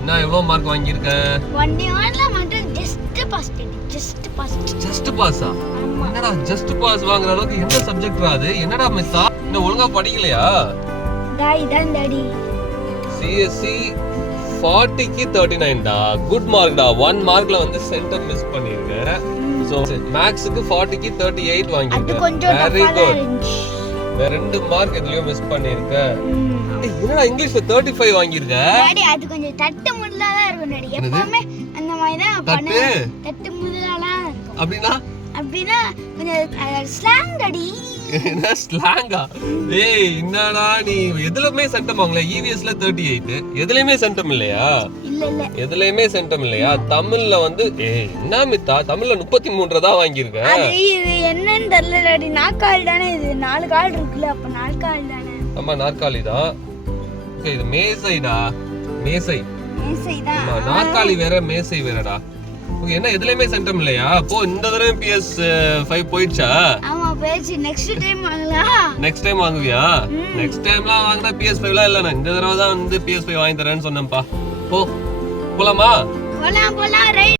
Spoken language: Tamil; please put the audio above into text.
என்ன எவ்வளவு மார்க் வாங்கியிருக்க? 1 மட்டும் ஜஸ்ட் பாஸ். என்னடா ஜஸ்ட் பாஸ் வாங்குற அளவுக்கு என்ன சப்ஜெக்ட்ரா அது? என்னடா மிஸ்ஸா? இன்னும் ஒழுங்கா படிக்கலையா? டாடி சிஎஸ்சி 40க்கு 39 டா. குட் மார்க் டா. 1 மார்க்ல வந்து சென்டர் மிஸ் பண்ணிருக்க. சோ மேக்ஸ்க்கு 40க்கு 38 வாங்கிருக்க. அது கொஞ்சம் வெரி டஃபா குட். இருந்துச்சு. 2 மார்க் எதுலயோ மிஸ் பண்ணிருக்க. என்னடா இங்கிலீஷ்ல 35 வாங்கிருக்க? டாடி அது கொஞ்சம் தட்டு முள்ளா தான் இருக்கும் டாடி. எப்பவுமே அந்த மாதிரி தான் பண்ணுவேன். தட்டு முள்ளாலாம் இருக்கும். அப்படினா கொஞ்சம் ஸ்லாங் டாடி. என்ன ஸ்லாங்கா? ஏய் என்னடா நீ எதுலமே சென்டம் வாங்கல? EVSல 38. எதுலயுமே சென்டம் இல்லையா? இல்ல. எதுலயுமே சென்டம் இல்லையா? தமிழ்ல வந்து ஏய் என்ன மித்தா? தமிழ்ல 33 தான் வாங்கிருக்க. அது இது என்னன்னு தெரியல டாடி. நாற்காலி தானே இது. 4 கால் இருக்குல, அப்ப நாற்காலி தானே. ஆமா நாற்காலி தான். ஓகே இது மேசைடா. மேசை தான். நாற்காலி வேற மேசை வேறடா. ஓகே என்ன எதுலயுமே சென்டம் இல்லையா? அப்போ இந்த தடவை PS5 போயிடுச்சா? ஆமா போயிடுச்சு. நெக்ஸ்ட் டைம் வாங்கலாம். நெக்ஸ்ட் டைம் வாங்குவியா? நெக்ஸ்ட் டைம்லாம் வாங்கினா PS5லாம் இல்ல. நான் இந்த தடவை தான் வந்து PS5 வாங்கி தரேன்னு சொன்னேன்ப்பா. போலாமா? போலாம் ரைட்.